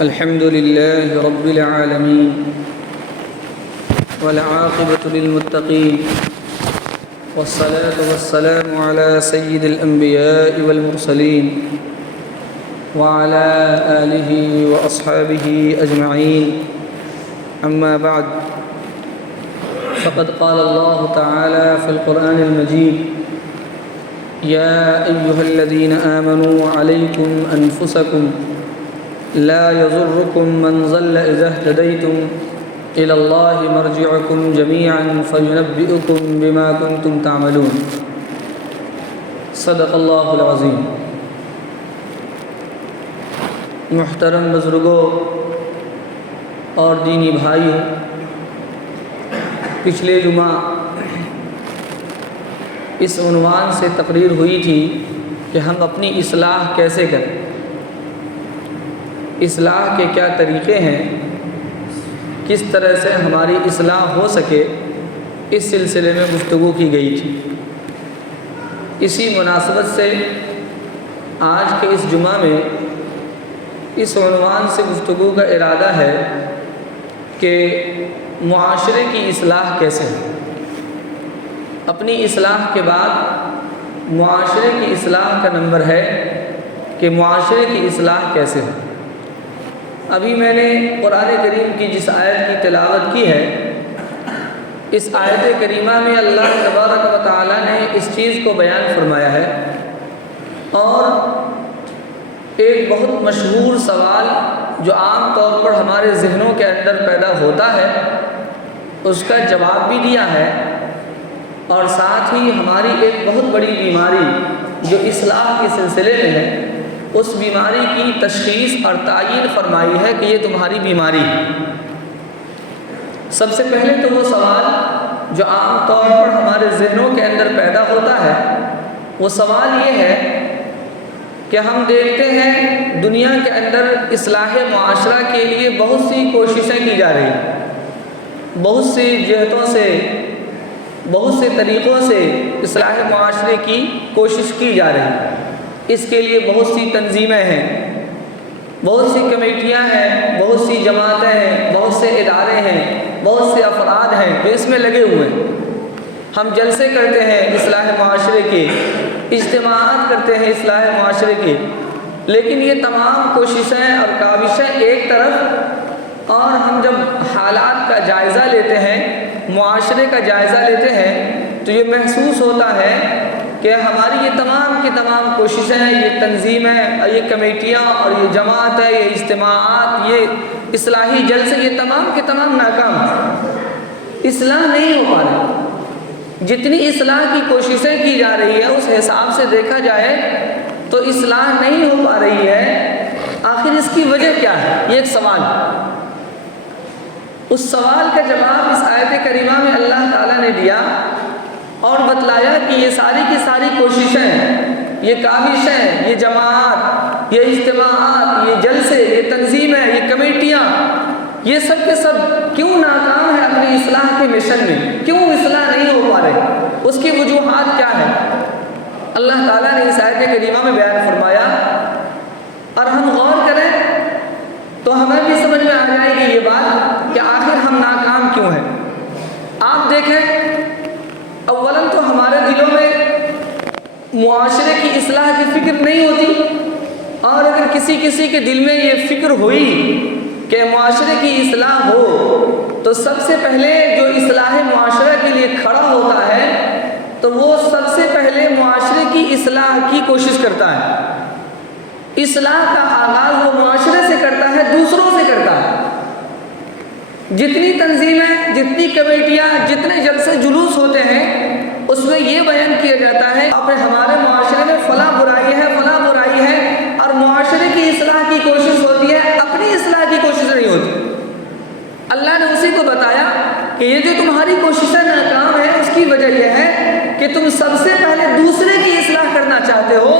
الحمد لله رب العالمين والعاقبة للمتقين والصلاة والسلام على سيد الأنبياء والمرسلين وعلى آله وأصحابه أجمعين أما بعد فقد قال الله تعالى في القرآن المجيد يا أيها الذين آمنوا عليكم أنفسكم لا يضركم من ضل إذا اهتديتم إلى الله مرجعكم جميعا فينبئكم بما كنتم تعملون صدق اللہ العظیم۔ محترم بزرگوں اور دینی بھائیوں، پچھلے جمعہ اس عنوان سے تقریر ہوئی تھی کہ ہم اپنی اصلاح کیسے کریں، اصلاح کے کیا طریقے ہیں، کس طرح سے ہماری اصلاح ہو سکے، اس سلسلے میں گفتگو کی گئی تھی۔ اسی مناسبت سے آج کے اس جمعہ میں اس عنوان سے گفتگو کا ارادہ ہے کہ معاشرے کی اصلاح کیسے ہے۔ اپنی اصلاح کے بعد معاشرے کی اصلاح کا نمبر ہے کہ معاشرے کی اصلاح کیسے ہے۔ ابھی میں نے قرآن کریم کی جس آیت کی تلاوت کی ہے، اس آیت کریمہ میں اللہ تبارک و تعالیٰ نے اس چیز کو بیان فرمایا ہے، اور ایک بہت مشہور سوال جو عام طور پر ہمارے ذہنوں کے اندر پیدا ہوتا ہے اس کا جواب بھی دیا ہے، اور ساتھ ہی ہماری ایک بہت بڑی بیماری جو اصلاح کے سلسلے میں ہے اس بیماری کی تشخیص اور تعیین فرمائی ہے کہ یہ تمہاری بیماری ہے۔ سب سے پہلے تو وہ سوال جو عام طور پر ہمارے ذہنوں کے اندر پیدا ہوتا ہے وہ سوال یہ ہے کہ ہم دیکھتے ہیں دنیا کے اندر اصلاح معاشرہ کے لیے بہت سی کوششیں کی جا رہی ہیں، بہت سی جہتوں سے، بہت سے طریقوں سے اصلاح معاشرے کی کوشش کی جا رہی ہے۔ اس کے لیے بہت سی تنظیمیں ہیں، بہت سی کمیٹیاں ہیں، بہت سی جماعتیں ہیں، بہت سے ادارے ہیں، بہت سے افراد ہیں جو اس میں لگے ہوئے ہیں۔ ہم جلسے کرتے ہیں اصلاح معاشرے کے، اجتماعات کرتے ہیں اصلاح معاشرے کے، لیکن یہ تمام کوششیں اور کاوشیں ایک طرف، اور ہم جب حالات کا جائزہ لیتے ہیں، معاشرے کا جائزہ لیتے ہیں تو یہ محسوس ہوتا ہے کہ ہماری یہ تمام کی تمام کوششیں، یہ تنظیمیں، یہ کمیٹیاں اور یہ جماعتیں، یہ اجتماعات، یہ اصلاحی جلسے، یہ تمام کے تمام ناکام ہیں، اصلاح نہیں ہو پا رہی۔ جتنی اصلاح کی کوششیں کی جا رہی ہے اس حساب سے دیکھا جائے تو اصلاح نہیں ہو پا رہی ہے۔ آخر اس کی وجہ کیا ہے؟ یہ ایک سوال ہے۔ اس سوال کا جواب اس آیت کریمہ میں اللہ تعالیٰ نے دیا اور بتلایا کہ یہ ساری کی ساری کوششیں، یہ کاوشیں، یہ جماعت، یہ اجتماعات، یہ جلسے، یہ تنظیمیں، یہ کمیٹیاں، یہ سب کے سب کیوں ناکام ہے اپنی اصلاح کے مشن میں، کیوں اصلاح نہیں ہو پا رہے، اس کی وجوہات کیا ہے؟ اللہ تعالیٰ نے اس آیت کریمہ میں بیان فرمایا، اور ہم غور کریں تو ہمیں بھی سمجھ میں آ جائے گی یہ بات کہ آخر ہم ناکام کیوں ہیں۔ آپ دیکھیں، اولاً تو ہمارے دلوں میں معاشرے کی اصلاح کی فکر نہیں ہوتی، اور اگر کسی کے دل میں یہ فکر ہوئی کہ معاشرے کی اصلاح ہو تو سب سے پہلے جو اصلاح معاشرہ کے لیے کھڑا ہوتا ہے تو وہ سب سے پہلے معاشرے کی اصلاح کی کوشش کرتا ہے۔ اصلاح کا آغاز وہ معاشرے سے کرتا ہے، دوسروں سے کرتا ہے۔ جتنی تنظیمیں، جتنی کمیٹیاں، جتنے جلسے جلوس ہوتے ہیں اس میں یہ بیان کیا جاتا ہے اب ہمارے معاشرے میں فلاں برائی ہے، فلاں برائی ہے، اور معاشرے کی اصلاح کی کوشش ہوتی ہے، اپنی اصلاح کی کوشش نہیں ہوتی۔ اللہ نے اسی کو بتایا کہ یہ جو تمہاری کوششیں ناکام ہیں اس کی وجہ یہ ہے کہ تم سب سے پہلے دوسرے کی اصلاح کرنا چاہتے ہو،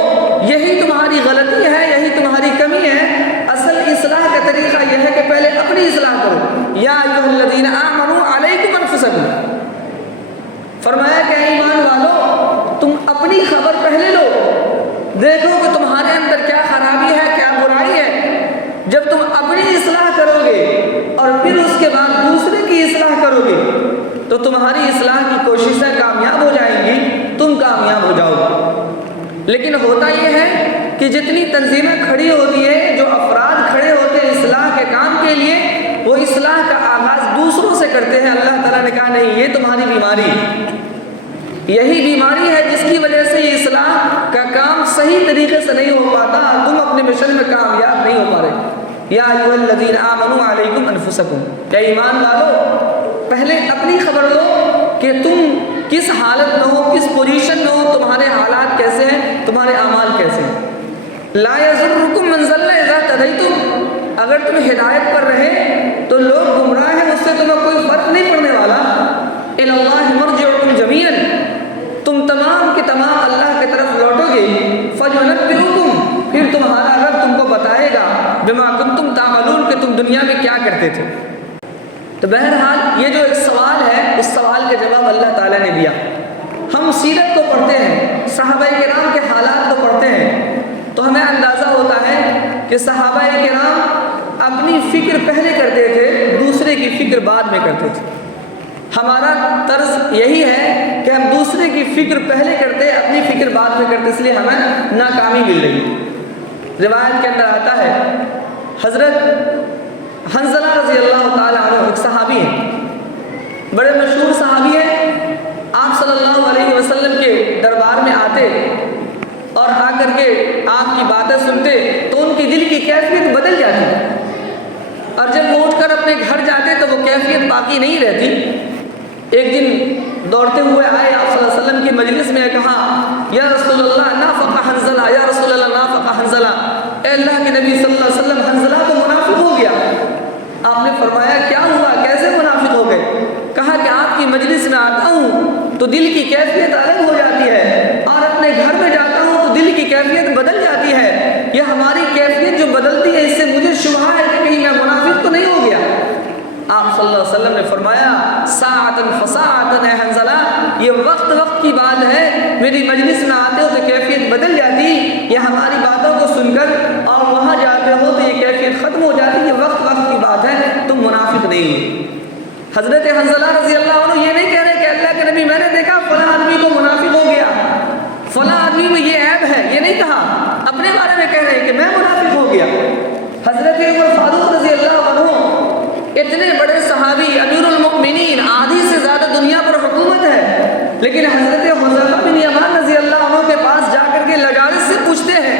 یہی تمہاری غلطی ہے، یہی تمہاری کمی ہے۔ اصل اصلاح کا طریقہ یہ ہے کہ پہلے اپنی اصلاح کرو۔ یا ایھا الذین آمنوا علیکم انفسکم، فرمایا کہ ایمان والو تم اپنی خبر پہلے لو، دیکھو کہ تمہارے اندر کیا خرابی ہے، کیا برائی ہے۔ جب تم اپنی اصلاح کرو گے اور پھر اس کے بعد دوسرے کی اصلاح کرو گے تو تمہاری اصلاح کی کوششیں کامیاب ہو جائیں گی، تم کامیاب ہو جاؤ گے۔ لیکن ہوتا یہ ہے کہ جتنی تنظیمیں کھڑی ہوتی ہیں، جو افراد کھڑے ہوتے ہیں اصلاح کے کام کے لیے، وہ اصلاح کا آغاز دوسروں سے کرتے ہیں۔ اللہ تعالیٰ نے کہا نہیں، یہ تمہاری بیماری، یہی بیماری ہے جس کی وجہ سے یہ اصلاح کا کام صحیح طریقے سے نہیں ہو پاتا، تم اپنے مشن میں کامیاب نہیں ہو پا رہے۔ یا ایھا الذین آمنوا علیکم انفسکم، اے ایمان والو پہلے اپنی خبر لو کہ تم کس حالت میں ہو، کس پوزیشن میں ہو، تمہارے حالات کیسے ہیں، تمہارے اعمال کیسے ہیں۔ لا یضرکم من ضل اذا اہتدیتم، اگر تم ہدایت پر رہے تو لوگ گمراہ ہیں، اس سے تمہیں کوئی فرق نہیں پڑنے والا۔ الی اللہ مرجعکم جمیعا، تم تمام کے تمام اللہ کی طرف لوٹو گے۔ فینبئکم، پھر تمہارا رب تم کو بتائے گا بما کنتم تعملون، کہ تم دنیا میں کیا کرتے تھے۔ تو بہرحال یہ جو ایک سوال ہے، اس سوال کا جواب اللہ تعالیٰ نے دیا۔ ہم سیرت کو پڑھتے ہیں، صحابہ کرام کے حالات کو پڑھتے ہیں تو ہمیں اندازہ ہوتا ہے کہ صحابہ کرام اپنی فکر پہلے کرتے تھے، دوسرے کی فکر بعد میں کرتے تھے۔ ہمارا طرز یہی ہے کہ ہم دوسرے کی فکر پہلے کرتے، اپنی فکر بعد میں کرتے، اس لیے ہمیں ناکامی مل رہی۔ روایت کے اندر آتا ہے حضرت حنظلہ رضی اللہ تعالیٰ عنہ ایک صحابی ہیں، بڑے مشہور صحابی ہیں، آپ صلی اللہ علیہ وسلم کے دربار میں آتے اور آ کر کے آپ کی باتیں سنتے تو ان کی دل کی کیفیت بدل جاتی، اور جب وہ اٹھ کر اپنے گھر جاتے تو وہ کیفیت باقی نہیں رہتی۔ ایک دن دوڑتے ہوئے آئے آپ صلی اللہ علیہ وسلم کی مجلس میں، کہا یا رسول اللہ نافق حنظلہ، یا رسول اللہ نافق حنظلہ، اے اللہ کے نبی صلی اللہ علیہ وسلم حنظلہ تو منافق ہو گیا۔ آپ نے فرمایا کیا ہوا، کیسے منافق ہو گئے؟ کہا کہ آپ کی مجلس میں آتا ہوں تو دل کی کیفیت الگ ہو جاتی ہے، اور اپنے گھر میں جاتا ہوں تو دل کی کیفیت بدل جاتی ہے۔ یہ ہماری کیفیت جو بدلتی ہے، اس سے مجھے شبہ ہے کہ کہیں میں منافق تو نہیں ہو گیا۔ آپ صلی اللہ علیہ وسلم نے فرمایا ساعتن فساعتن اے حنظلہ، یہ وقت وقت کی بات ہے، میری مجلس میں آتے ہو تو کیفیت بدل جاتی، یہ ہماری باتوں کو سن کر اور وہاں جاتے ہو تو یہ کیفیت ختم ہو جاتی، یہ وقت وقت کی بات ہے، تم منافق نہیں ہو۔ حضرت حنظلہ رضی اللہ عنہ یہ نہیں کہہ رہے کہ اللہ کے نبی میں نے دیکھا فلاں آدمی کو منافق ہو گیا، فلاں آدمی میں یہ عیب ہے، یہ نہیں کہا، اپنے بارے میں کہہ رہے کہ میں منافق ہو گیا۔ حضرت عمر فاروق رضی اللہ عنہ اتنے بڑے صحابی، امیر المؤمنین، آدھی سے زیادہ دنیا پر حکومت ہے، لیکن حضرت حذیفہ بن یمان رضی اللہ عنہ کے پاس جا کر کے لجاجت سے پوچھتے ہیں۔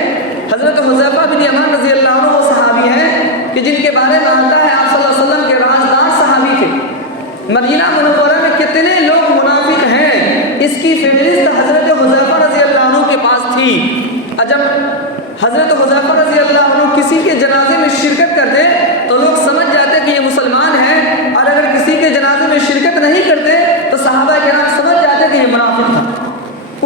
حضرت حذیفہ بن یمان رضی اللہ عنہ وہ صحابی ہیں کہ جن کے بارے میں آتا ہے آپ صلی اللہ علیہ وسلم کے رازدار صحابی تھے۔ مدینہ منورہ میں کتنے لوگ منافق ہیں، اس کی فہرست حضرت حذیفہ رضی اللہ عنہ کے پاس تھی۔ جب حضرت حذیفہ رضی اللہ عنہ کسی کے جنازے میں شرکت کرتے تو لوگ سمجھ جاتے کہ یہ مسلمان ہیں، اور اگر کسی کے جنازے میں شرکت نہیں کرتے تو صحابہ کرام سمجھ جاتے کہ یہ منافق تھا۔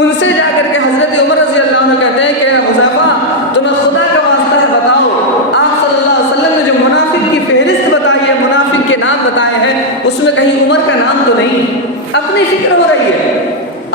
ان سے جا کر کے حضرت عمر رضی اللہ عنہ کہتے ہیں کہ حذیفہ تمہیں خدا کا واسطہ ہے بتاؤ، آپ صلی اللہ علیہ وسلم نے جو منافق کی فہرست بتائی ہے، منافق کے نام بتائے ہیں، اس میں کہیں عمر کا نام تو نہیں؟ اپنی فکر ہو رہی ہے،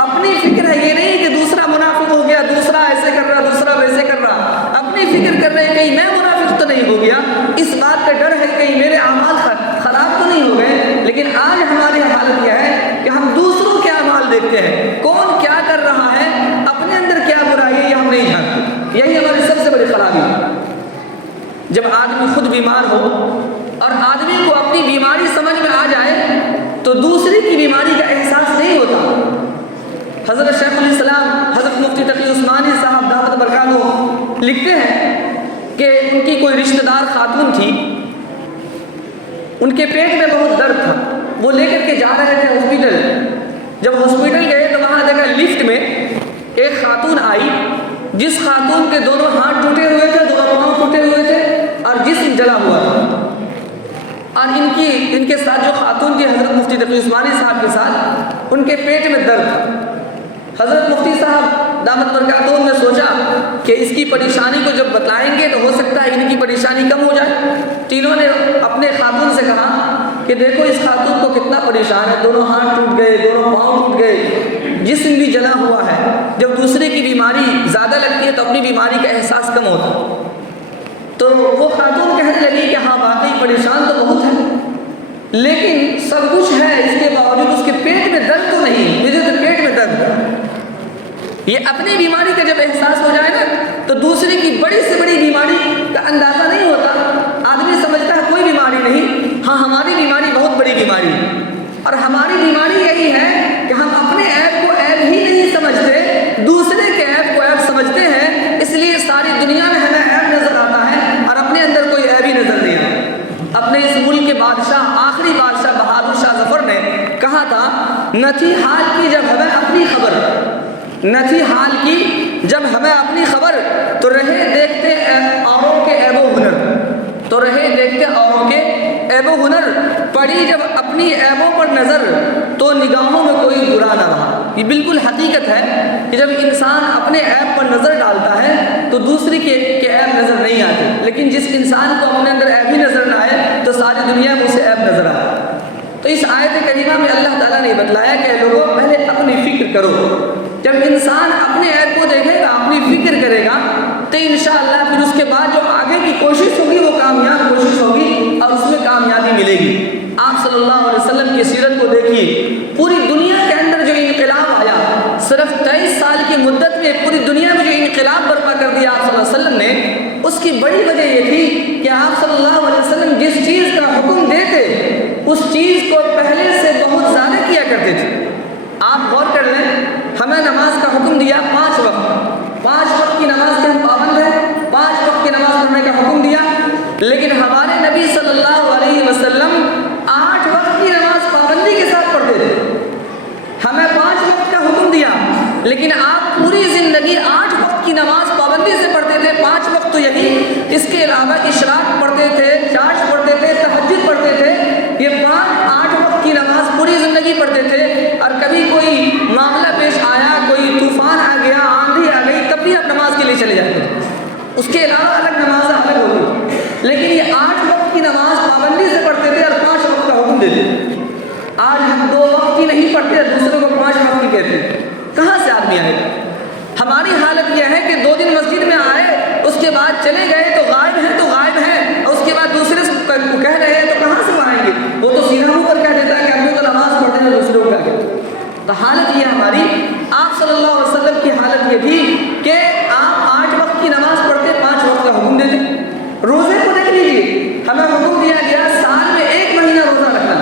اپنی فکر ہے، یہ نہیں کہ دوسرا منافق ہو گیا، دوسرا ایسے کر رہا، دوسرا ویسے کر رہا، اپنی فکر کر رہے ہیں کہیں میں منافق تو نہیں ہو گیا، اس بات کا ڈر ہے کہیں میرے اعمال خراب تو نہیں ہو گئے۔ لیکن آج ہماری حالت یہ ہے کہ ہم دوسروں کے اعمال دیکھتے ہیں، کون کیا کر رہا ہے، اپنے اندر کیا برائی ہے، یہ ہم نہیں جانتے۔ یہی ہماری سب سے بڑی خرابی ہے۔ جب آدمی خود بیمار ہو اور آدمی کو اپنی بیماری سمجھ میں آ جائے تو دوسرے کی بیماری کا احساس نہیں ہوتا۔ حضرت شیخ الاسلام حضرت مفتی تقی عثمانی صاحب دعوت برکاتہ لکھتے ہیں کہ ان کی کوئی رشتہ دار خاتون تھی، ان کے پیٹ میں بہت درد تھا، وہ لے کر کے جا رہے تھے ہاسپٹل۔ جب ہاسپٹل گئے تو وہاں دیکھا لفٹ میں ایک خاتون آئی، جس خاتون کے دونوں ہاتھ ٹوٹے ہوئے تھے، دونوں پاؤں ٹوٹے ہوئے تھے اور جسم جلا ہوا تھا، اور ان کے ساتھ جو خاتون تھی حضرت مفتی تقی عثمانی صاحب کے ساتھ، ان کے پیٹ میں درد تھا۔ حضرت مفتی صاحب دعوت برکاتہ نے سوچا کہ اس کی پریشانی کو جب بتلائیں گے تو ہو سکتا ہے ان کی پریشانی کم ہو جائے۔ تینوں نے اپنے خاتون سے کہا کہ دیکھو اس خاتون کو کتنا پریشان ہے، دونوں ہاتھ ٹوٹ گئے، دونوں پاؤں ٹوٹ گئے، جسم بھی جلا ہوا ہے۔ جب دوسرے کی بیماری زیادہ لگتی ہے تو اپنی بیماری کا احساس کم ہوتا ہے۔ تو وہ خاتون کہنے لگی کہ ہاں واقعی پریشان تو بہت ہے، لیکن سب کچھ ہے، اس کے باوجود اس کے پیٹ میں درد تو نہیں، مجھے تو پیٹ میں درد ہے۔ یہ اپنی بیماری کا جب احساس ہو جائے نا تو دوسرے کی بڑی سے بڑی بیماری کا اندازہ نہیں ہوتا۔ آدمی سمجھتا ہے کوئی بیماری نہیں، ہاں ہماری بیماری بہت بڑی بیماری ہے، اور ہماری بیماری یہی ہے کہ ہم اپنے عیب کو عیب ہی نہیں سمجھتے، دوسرے کے عیب کو عیب سمجھتے ہیں، اس لیے ساری دنیا میں ہمیں عیب نظر آتا ہے اور اپنے اندر کوئی عیب ہی نظر نہیں آتا۔ اپنے اس ملک کے بادشاہ، آخری بادشاہ بہادر شاہ ظفر نے کہا تھا، نہ تھی حال کی جب ہمیں اپنی خبر، نہ تھی حال کی جب ہمیں اپنی خبر، تو رہے دیکھتے اوروں کے عیب و ہنر، تو رہے دیکھتے اوروں کے عیب و ہنر، پڑی جب اپنی عیبوں پر نظر تو نگاہوں میں کوئی برا نہ رہا۔ یہ بالکل حقیقت ہے کہ جب انسان اپنے عیب پر نظر ڈالتا ہے تو دوسری کے عیب نظر نہیں آتے، لیکن جس انسان کو اپنے اندر عیب ہی نظر نہ آئے تو ساری دنیا میں اسے عیب نظر آئے۔ تو اس آیت کریمہ میں اللہ تعالیٰ نے بتلایا کہ لوگوں پہلے اپنی فکر کرو۔ جب انسان اپنے عیب کو دیکھے گا، اپنی فکر کرے گا، تو انشاءاللہ پھر اس کے بعد جو آگے کی کوشش ہوگی وہ کامیاب کوشش ہوگی اور اس میں کامیابی ملے گی۔ آپ صلی اللہ علیہ وسلم کی سیرت کو دیکھیے، پوری دنیا کے اندر جو انقلاب آیا، صرف 23 سال کی مدت میں پوری دنیا میں جو انقلاب برپا کر دیا آپ صلی اللہ علیہ وسلم نے، اس کی بڑی وجہ یہ تھی کہ آپ صلی اللہ علیہ وسلم جس چیز کا حکم دیتے اس چیز کو پہلے سے بہت زیادہ کیا کرتے تھے۔ آپ غور کر لیں، ہمیں نماز کا حکم دیا 5 وقت، 5 وقت کی نماز کے ہم پابند ہیں، 5 وقت کی نماز پڑھنے کا حکم دیا، لیکن ہمارے نبی صلی اللہ علیہ وسلم 8 وقت کی نماز پابندی کے ساتھ پڑھتے تھے۔ ہمیں 5 وقت کا حکم دیا، لیکن آپ پوری زندگی 8 وقت کی نماز پابندی سے پڑھتے تھے۔ 5 وقت تو یہی، اس کے علاوہ اشراق پڑھتے تھے، چاش پڑھتے تھے، تہجد پڑھتے تھے، یہ 8 وقت کی نماز پوری زندگی پڑھتے تھے۔ اور کبھی کوئی معاملہ پیش آیا، کوئی طوفان آ گیا، آندھی آ گئی، تب بھی آپ نماز کے لیے چلے جاتے تھے، اس کے علاوہ الگ نماز الگ ہوتی، لیکن یہ 8 وقت کی نماز پابندی سے پڑھتے تھے اور 5 وقت کا حکم دیتے تھے۔ آج ہم 2 وقت کی نہیں پڑھتے، دوسروں کو 5 وقت کی کہتے ہیں، کہاں سے آدمی آئے گا؟ ہماری حالت یہ ہے کہ 2 دن مسجد میں آئے، اس کے بعد چلے گئے تو غائب ہیں، تو غائب ہیں، اور اس کے بعد دوسرے سے کہہ رہے ہیں تو کہاں سے آئیں گے؟ وہ تو سینہ منہ پر کہہ دیتا ہے کہ ہم تو نماز پڑھتے ہیں، دوسروں کو کیا کہتے ہیں؟ تو حالت یہ ہماری، آپ صلی اللہ علیہ وسلم کی حالت یہ تھی کہ آپ 8 وقت کی نماز پڑھتے، 5 وقت کا حکم دیتے۔ روزے کو دیکھ لیجیے، ہمیں حکم دیا گیا سال میں 1 مہینہ روزہ رکھنا،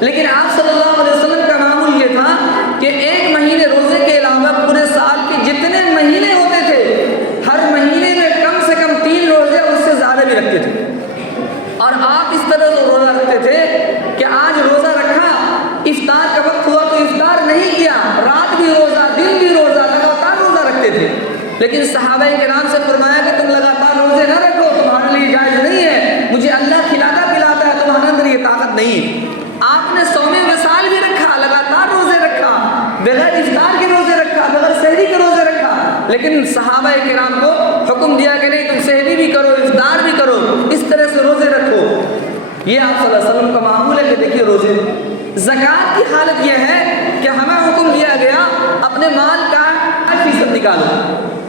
لیکن آپ صلی اللہ علیہ وسلم کا معمول یہ تھا کہ 1 مہینے روزے کے علاوہ پورے سال کے جتنے مہینے ہوتے تھے، ہر مہینے میں کم سے کم 3 روزے، اس سے زیادہ بھی رکھتے تھے۔ اور آپ اس طرح سے روزہ رکھتے تھے کہ آج روزہ رکھا، افطار کا وقت ہوا تو افطار نہیں کیا، رات بھی روزہ، دن بھی روزہ، لگاتار روزہ رکھتے تھے۔ لیکن صحابہ کرام سے فرمایا کہ تم لگاتار روزے نہ رکھو، تمہارے لیے جائز نہیں ہے، مجھے اللہ کھلاتا پلاتا ہے، تمہارے اندر یہ طاقت نہیں ہے۔ آپ نے صوم وصال بھی رکھا، لگاتار روزے رکھا، بغیر افطار کے روزے رکھا، بغیر سحری کے روزے رکھا، لیکن صحابہ کرام کو حکم دیا کہ نہیں، تم سحری بھی کرو، افطار بھی کرو، اس طرح سے روزے رکھو۔ یہ آپ صلی اللہ علیہ وسلم کا معمول ہے کہ دیکھیے روزے۔ زکوٰۃ کی حالت یہ ہے کہ ہمیں حکم دیا گیا اپنے مال کا 2.5% نکالو،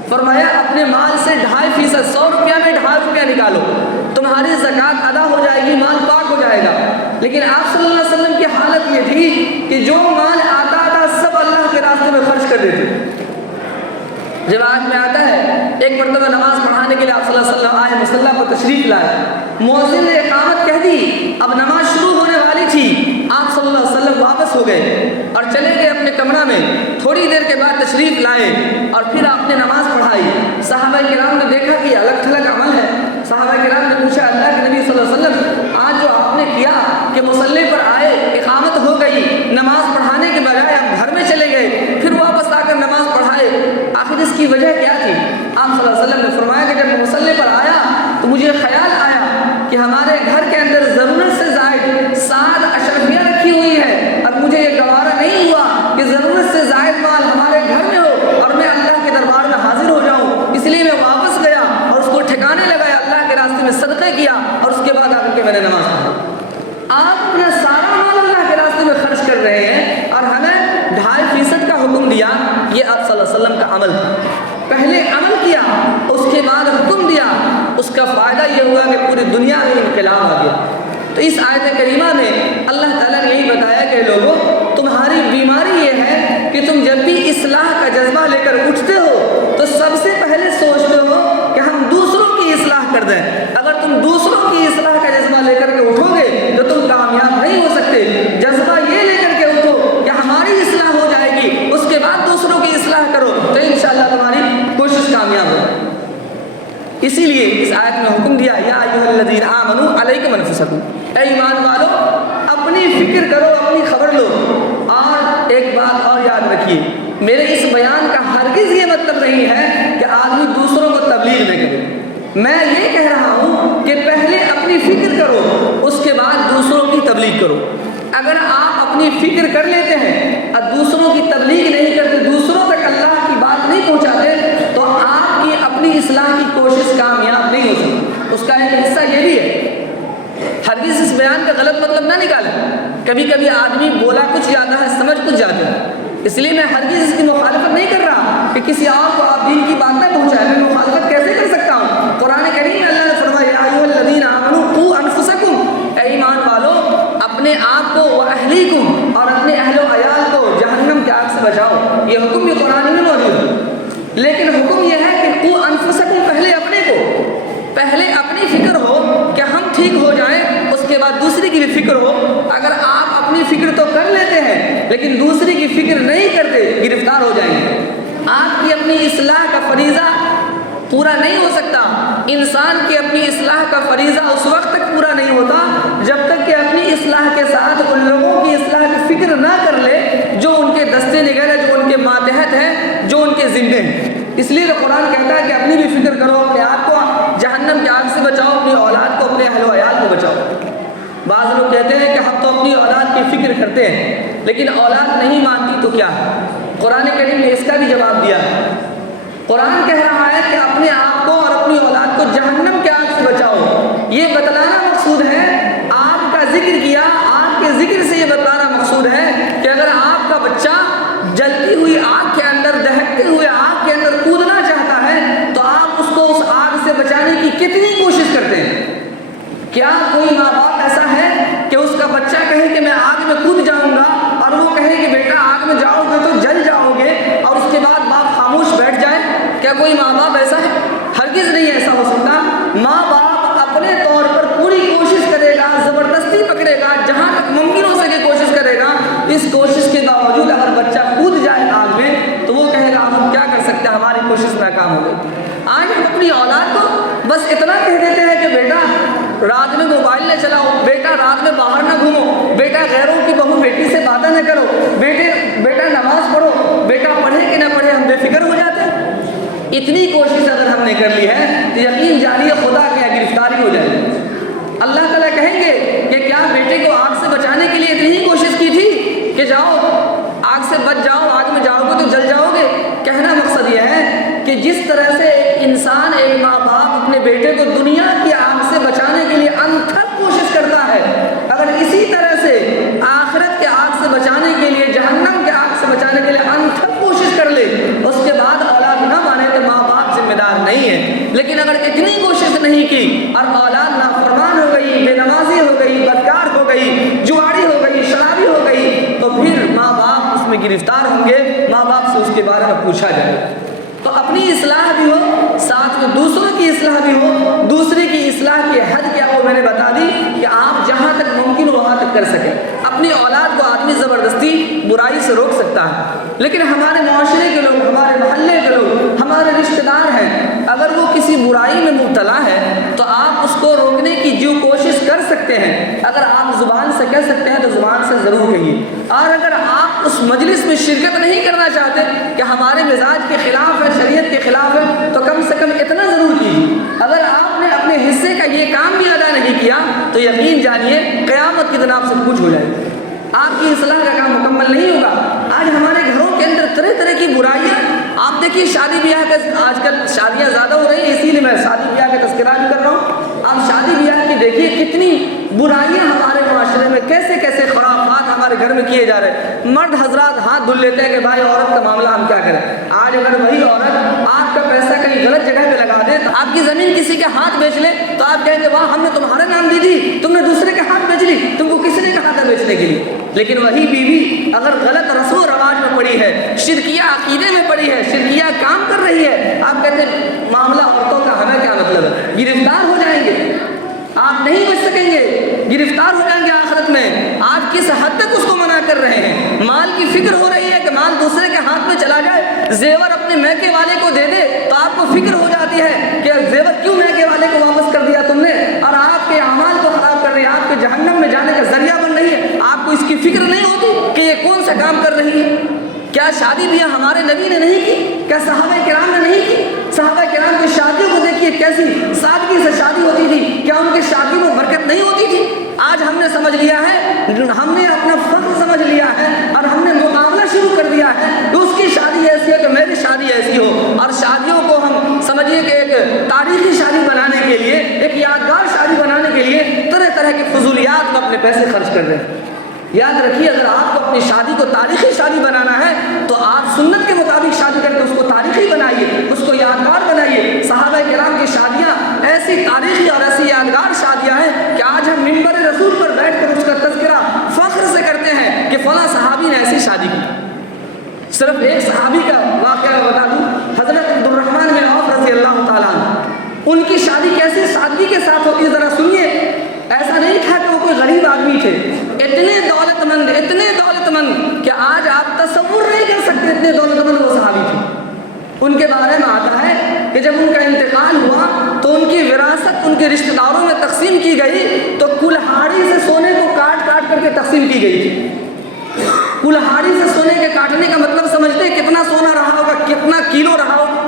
فرمایا اپنے مال سے 2.5%، 100 روپیہ میں 2.5 روپیہ نکالو، تمہاری زکوٰۃ ادا ہو جائے گی، مال پاک ہو جائے گا۔ لیکن آپ صلی اللہ علیہ وسلم کی حالت یہ تھی کہ جو مال آتا تھا سب اللہ کے راستے میں خرچ کر دیتے۔ روایت میں آتا ہے ایک مرتبہ نماز پڑھانے کے لیے آپ صلی اللہ علیہ وسلم آئے، مصلی پر تشریف لائے، مؤذن نے اقامت کہہ دی، اب نماز شروع ہونے والی تھی، آپ صلی اللہ علیہ وسلم واپس ہو گئے اور چلے گئے اپنے کمرہ میں۔ تھوڑی دیر کے بعد تشریف لائے اور پھر آپ نے نماز پڑھائی۔ صحابہ کرام نے دیکھا کہ الگ تھلگ عمل ہے، صحابہ کرام نے پوچھا اللہ کے نبی صلی اللہ علیہ وسلم آج جو آپ نے کیا کہ مصلی پر آئے، اقامت ہو گئی، نماز پڑھانے کے بجائے آپ گھر میں چلے گئے، پھر واپس آ کر نماز پڑھائے، آخر اس کی وجہ کیا تھی؟ آپ صلی اللہ علیہ وسلم نے فرمایا کہ جب میں مصلی پر آیا تو مجھے خیال آیا کہ ہمارے گھر کے اندر ضرورت سے زائد 7 اشرفیہ رکھی ہوئی ہے، اب مجھے یہ گوارا نہیں ہوا کہ ضرورت سے زائد مال ہمارے گھر میں ہو اور میں اللہ کے دربار میں حاضر ہو جاؤں، اس لیے میں واپس گیا اور اس کو ٹھکانے لگایا، اللہ کے راستے میں صدقہ کیا اور اس کے بعد آ کر کے میں نے نماز پڑھی۔ آپ اپنا سارا علیہ وسلم کا عمل تھا۔ پہلے عمل کیا، اس کے بعد حکم دیا، اس کا فائدہ یہ ہوا کہ پوری دنیا میں انقلاب آ گیا۔ تو اس آیت کریمہ میں اللہ تعالیٰ نے یہی بتایا کہ لوگوں تمہاری بیماری یہ ہے کہ تم جب بھی اصلاح کا جذبہ لے کر اٹھتے ہو تو سب سے پہلے سوچتے ہو کہ ہم دوسروں کی اصلاح کر دیں۔ اگر تم دوسروں کی اصلاح کا جذبہ لے کر کے اٹھو گے تو تم کامیاب نہیں ہو سکتے۔ جذبہ یہ لے کر کے اٹھو کہ ہماری اصلاح ہو جائے گی، اس کے بعد دوسروں کی اصلاح کرو تو انشاءاللہ تمہاری کوشش کامیاب ہوگی۔ اسی لیے اس آیت میں حکم دیا یا ایھا الذین آمنوا علیکم انفسکم، اے ایمان والو اپنی فکر کرو، اپنی خبر لو۔ اور ایک بات اور یاد رکھیے، میرے اس بیان کا ہرگز یہ مطلب نہیں ہے کہ آدمی دوسروں کو تبلیغ نہ کرے۔ میں یہ کہہ رہا ہوں کہ پہلے اپنی فکر کرو، اس کے بعد دوسروں کی تبلیغ کرو۔ اگر آپ اپنی فکر کر لیتے ہیں اور دوسروں کی تبلیغ نہیں کرتے، دوسروں تک اللہ کی بات نہیں پہنچاتے، تو آپ کی اپنی اصلاح کی کوشش کامیاب نہیں ہو سکتی۔ اس کا ایک حصہ یہ بھی ہے، ہرگز اس بیان کا غلط مطلب نہ نکالیں۔ کبھی کبھی آدمی بولا کچھ جاتا ہے، سمجھ کچھ جاتا ہے، اس لیے میں ہرگز اس کی مخالفت نہیں کر رہا کہ کسی اور کو آپ دین کی بات نہ پہنچائیں۔ میں مخالفت کیسے کر سکتا ہوں؟ قرآن کریم میں اللہ نے فرمایا یا ایھا الذین آمنوا قوا انفسکم، اے ایمان والو اپنے آپ کو واہلیکم اور اپنے اہل و عیال کو جہنم کی آگ سے بچاؤ۔ یہ حکم بھی قرآن میں موجود ہے، لیکن حکم یہ ہے کہ قوا انفسکم، پہلے اپنے کو، پہلے اپنی فکر ہو کہ ہم ٹھیک ہو جائیں، اس کے بعد دوسری کی بھی فکر ہو۔ اگر آپ اپنی فکر تو کر لیتے ہیں لیکن دوسری کی فکر نہیں کرتے، گرفتار ہو جائیں گے۔ آپ کی اپنی اصلاح کا فریضہ پورا نہیں ہو سکتا۔ انسان کی اپنی اصلاح کا فریضہ اس وقت تک پورا نہیں ہوتا جب تک کہ اپنی اصلاح کے ساتھ ان لوگوں کی اصلاح کی فکر نہ کر لے جو ان کے دستے نگر ہے، جو ان کے ماتحت ہیں، جو ان کے ذمے ہیں۔ اس لیے تو قرآن کہتا ہے کہ اپنی بھی فکر کرو، اپنے آپ کو جہنم کی آگ سے بچاؤ، اپنی اولاد کو، اپنے اہل و عیال کو بچاؤ۔ بعض لوگ کہتے ہیں کہ ہم تو اپنی اولاد کی فکر کرتے ہیں لیکن اولاد نہیں مانتی تو کیا ہے؟ قرآن کریم نے اس کا بھی جواب دیا ہے۔ قرآن کہہ رہا ہے کہ اپنے آپ کو اور اپنی اولاد کو جہنم کی آگ سے بچاؤ۔ یہ بتلانا مقصود ہے، آگ کا ذکر کیا، آگ کے ذکر سے یہ بتلانا مقصود ہے کہ اگر آپ کا بچہ جلتی ہوئی آگ کے اندر، دہکتے ہوئے آگ کے اندر کودنا چاہتا ہے تو آپ اس کو اس آگ سے بچانے کی کتنی کوشش کرتے ہیں؟ کیا کوئی ماں باپ ایسا ہے کہ اس کا بچہ کہے کہ میں آگ میں کود جاؤں گا اور وہ کہے کہ بیٹا آگ میں جاؤ گے تو جل جاؤ گے اور اس کے بعد باپ خاموش بیٹھ جائے؟ کیا کوئی ماں باپ ایسا ہے؟ ہرگز نہیں ایسا ہو سکتا۔ ماں باپ اپنے طور پر پوری کوشش کرے گا، زبردستی پکڑے گا، جہاں تک ممکن ہو سکے کوشش کرے گا۔ اس کوشش کے باوجود اگر بچہ کود جائے آگ میں تو وہ کہے گا ہم کیا کر سکتے ہیں، ہماری کوشش ناکام ہو گئی۔ آج ہم اپنی اولاد کو بس اتنا کہہ دیتے ہیں کہ بیٹا رات میں موبائل نہ چلاؤ، بیٹا رات میں باہر نہ گھومو، بیٹا غیروں کی بہو بیٹی سے باتیں نہ کرو، بیٹا نماز پڑھو، بیٹا پڑھے کہ نہ پڑھے ہم بے فکر ہو جاتے ہیں۔ اتنی کوشش اگر ہم نے کر لی ہے تو یقین جانیے خدا کی گرفتاری ہو جائے گی۔ اللہ تعالیٰ کہیں گے کہ کیا بیٹے کو آگ سے بچانے کے لیے اتنی ہی کوشش کی تھی کہ جاؤ آگ سے بچ جاؤ، آگ میں جاؤ گے تو جل جاؤ گے؟ کہنا مقصد یہ ہے کہ جس طرح سے ایک انسان، ایک ماں باپ اپنے بیٹے کو دنیا کی آگ سے بچانے کے لیے انتھک کوشش کرتا ہے، اگر اسی طرح سے آخرت کے آگ سے بچانے کے لیے، جہنم کے آگ سے بچانے کے لیے انتھک کوشش کر لے، اس کے بعد اولاد نہ مانے تو ماں باپ ذمہ دار نہیں ہے۔ لیکن اگر اتنی کوشش نہیں کی اور اولاد نافرمان ہو گئی، بے نمازی ہو گئی، بدکار ہو گئی، جواری ہو گئی، شرابی ہو گئی، تو پھر ماں باپ اس میں گرفتار ہوں گے، ماں باپ سے اس کے بارے میں پوچھا جائے گا۔ تو اپنی اصلاح بھی ہو، ساتھ میں دوسروں کی اصلاح بھی ہو۔ دوسرے کی اصلاح کی حد کیا ہو میں نے بتا دی کہ آپ جہاں تک ممکن ہو وہاں تک کر سکیں۔ اپنی اولاد کو آدمی زبردستی برائی سے روک سکتا ہے، لیکن ہمارے معاشرے کے لوگ، ہمارے محلے کے لوگ، ہمارے رشتہ دار ہیں، اگر وہ کسی برائی میں مبتلا ہے تو آپ اس کو روکنے کی جو کوشش کر سکتے ہیں، اگر آپ زبان سے کہہ سکتے ہیں تو زبان سے ضرور کہیے۔ اور اگر آپ اس مجلس میں شرکت نہیں کرنا چاہتے کہ ہمارے مزاج کے خلاف ہے، شریعت کے خلاف ہے، تو کم سے کم اتنا ضرور کیجیے۔ اگر آپ نے اپنے حصے کا یہ کام بھی ادا نہیں کیا تو یقین جانیے قیامت کے دن آپ سے پوچھ ہو جائے گی، آپ کی اصلاح کا کام مکمل نہیں ہوگا۔ آج ہمارے گھروں کے اندر طرح طرح کی برائیاں، آپ دیکھیے شادی بیاہ کا، آج کل شادیاں زیادہ ہو رہی ہیں، اسی لیے میں شادی بیاہ کا تذکرہ بھی کر رہا ہوں۔ آپ شادی بیاہ کی دیکھیے کتنی برائیاں ہمارے معاشرے میں، کیسے کیسے خرافات ہمارے ہمارے گھر میں کیے جا رہے ہیں۔ مرد حضرات ہاتھ دھل لیتے ہیں کہ بھائی عورت کا معاملہ ہم کیا کریں۔ آج اگر وہی عورت آپ کا پیسہ کہیں غلط جگہ پہ لگا دے، تو آپ کی زمین کسی کے ہاتھ بیچ لے، تو آپ کہیں گے واہ ہم نے تمہارا نام دی تھی، تم نے دوسرے کے ہاتھ بیچ لی، تم کو کس نے کہا تھا بیچنے کے لیے۔ لیکن وہی بیوی اگر غلط رسم و رواج میں پڑی ہے، شرکیہ عقیدے میں پڑی ہے، شرکیہ کام کر رہی ہے، آپ کہتے ہیں معاملہ عورتوں کا ہمیں کیا مطلب ہے، گرفتار ہو جائیں گے، آپ نہیں بچ سکیں گے، گرفتار ہو جائیں گے آخرت میں۔ آپ کس حد تک اس کو منع کر رہے ہیں؟ مال کی فکر ہو رہی ہے کہ مال دوسرے کے ہاتھ میں چلا جائے، زیور اپنے میکے والے کو دے دے تو آپ کو فکر ہو جاتی ہے کہ زیور کیوں میکے والے کو واپس کر دیا تم نے، اور آپ کے اعمال کو خراب کر رہی ہے، آپ کے جہنم میں جانے کا ذریعہ بن رہی ہے۔ آپ کو اس کی فکر نہیں ہوتی کہ یہ کون سا کام کر رہی ہے؟ کیا شادی بھی ہمارے نبی نے نہیں کی؟ کیا صحابہ کرام نے نہیں کی؟ صحابہ کرام کی شادیوں کو دیکھیے کیسی سادگی سے شادی ہوتی تھی، کیا ان کی شادی میں برکت نہیں ہوتی تھی؟ آج ہم نے سمجھ لیا ہے، ہم نے اپنا فخر سمجھ لیا ہے، اور ہم نے مقابلہ شروع کر دیا ہے کہ اس کی شادی ایسی ہے تو میری شادی ایسی ہو، اور شادیوں کو ہم سمجھیے کہ ایک تاریخی شادی بنانے کے لیے، ایک یادگار شادی بنانے کے لیے طرح طرح کی فضولیات میں اپنے پیسے خرچ کر رہے ہیں۔ یاد رکھیے اگر آپ کو اپنی شادی کو تاریخی شادی بنانا ہے تو آپ سنت کے مطابق شادی کر کے اس کو تاریخی بنائیے، اس کو یادگار بنائیے۔ صحابہ کرام کی شادیاں ایسی تاریخی اور ایسی یادگار شادیاں ہیں کہ آج ہم منبر رسول پر بیٹھ کر اس کا تذکرہ فخر سے کرتے ہیں کہ فلاں صحابی نے ایسی شادی کی۔ صرف ایک صحابی کا واقعہ بتا دوں، حضرت عبد الرحمن بن عوف رضی اللہ تعالیٰ عنہ، ان کی شادی کیسے سادگی کے ساتھ ہوتی ہے ذرا سنیے۔ ایسا نہیں تھا کہ وہ کوئی غریب آدمی تھے، اتنے دولت مند کہ آج آپ تصور نہیں کر سکتے اتنے دولت مند وہ صحابی تھے۔ ان کے بارے میں آتا ہے کہ جب ان کا انتقال ہوا تو ان کی وراثت ان کے رشتہ داروں میں تقسیم کی گئی تو کلہاڑی سے سونے کو کاٹ کاٹ کر کے تقسیم کی گئی تھی۔ کلہاڑی سے سونے کے کاٹنے کا مطلب سمجھتے کتنا سونا رہا ہوگا، کتنا کلو رہا ہوگا۔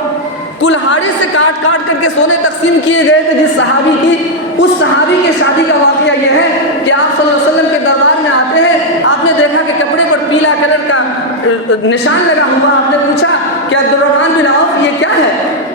کلہاڑی سے کاٹ کاٹ کر کے سونے تقسیم کیے گئے تھے جس صحابی کی، اس صحابی کے شادی کا واقعہ یہ ہے کہ آپ صلی اللہ علیہ وسلم کے دربار میں آتے ہیں، آپ نے دیکھا کہ کپڑے پر پیلا کلر کا نشان لگا ہوا، آپ نے پوچھا کہ عبد الرحمن بن عوف یہ کیا ہے،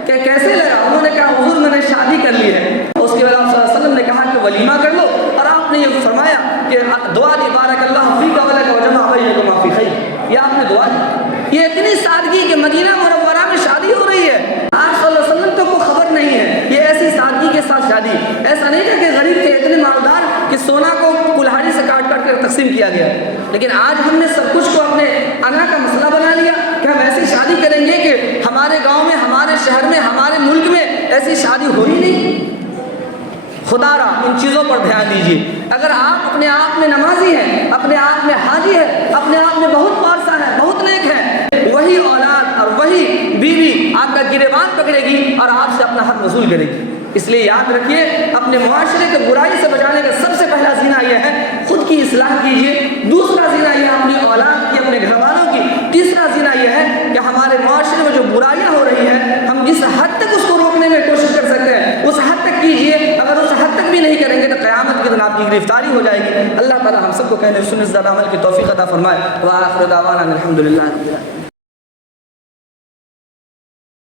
کہ کیسے لگا؟ انہوں نے کہا حضور میں نے شادی کر لی ہے۔ اس کے بعد آپ صلی اللہ علیہ وسلم نے کہا کہ ولیمہ کر لو، اور آپ نے یہ فرمایا کہ دعا دی بارک اللہ فیک ولک وجمع بینکما فی خیر، یہ آپ نے دعا دی۔ یہ اتنی سادگی کہ مدینہ منورہ میں شادی ہو رہی ہے، آپ صلی اللہ علیہ وسلم تو کو خبر نہیں ہے، یہ ایسی سادگی کے ساتھ شادی۔ ایسا نہیں تھا کہ غریب تھے اتنے مالدار کہ سونا کو کلہاڑی سے کاٹ کاٹ کر تقسیم کیا گیا، لیکن آج ہم نے سب کچھ کو اپنے انا کا مسئلہ بنا لیا کہ ہم ایسی شادی کریں گے کہ ہمارے گاؤں میں، ہمارے شہر میں، ہمارے ملک میں ایسی شادی ہو ہی نہیں۔ خدا را ان چیزوں پر دھیان دیجیے۔ اگر آپ اپنے آپ میں نمازی ہیں، اپنے آپ میں حاجی ہے، اپنے آپ میں بہت پارسا ہے، بہت نیک ہے، وہی اولاد اور وہی بیوی آپ کا گریبان پکڑے گی اور آپ سے اپنا حق وصول کرے گی۔ اس لیے یاد رکھیے اپنے معاشرے کو برائی سے بچانے کا سب سے پہلا زینہ یہ ہے خود کی اصلاح کیجیے، دوسرا زینہ یہ ہے اپنی اولاد کی، اپنے گھر والوں کی، تیسرا زینہ یہ ہے کہ ہمارے معاشرے میں جو برائیاں ہو رہی ہیں ہم جس حد تک اس کو روکنے میں کوشش کر سکتے ہیں اس حد تک کیجیے۔ اگر اس حد تک بھی نہیں کریں گے تو قیامت کے دن آپ کی گرفتاری ہو جائے گی۔ اللہ تعالی ہم سب کو کہنے سنت زیادہ عمل کی توفیق عطا فرمائے۔ وآخر دعوانا الحمدللہ رب العالمین۔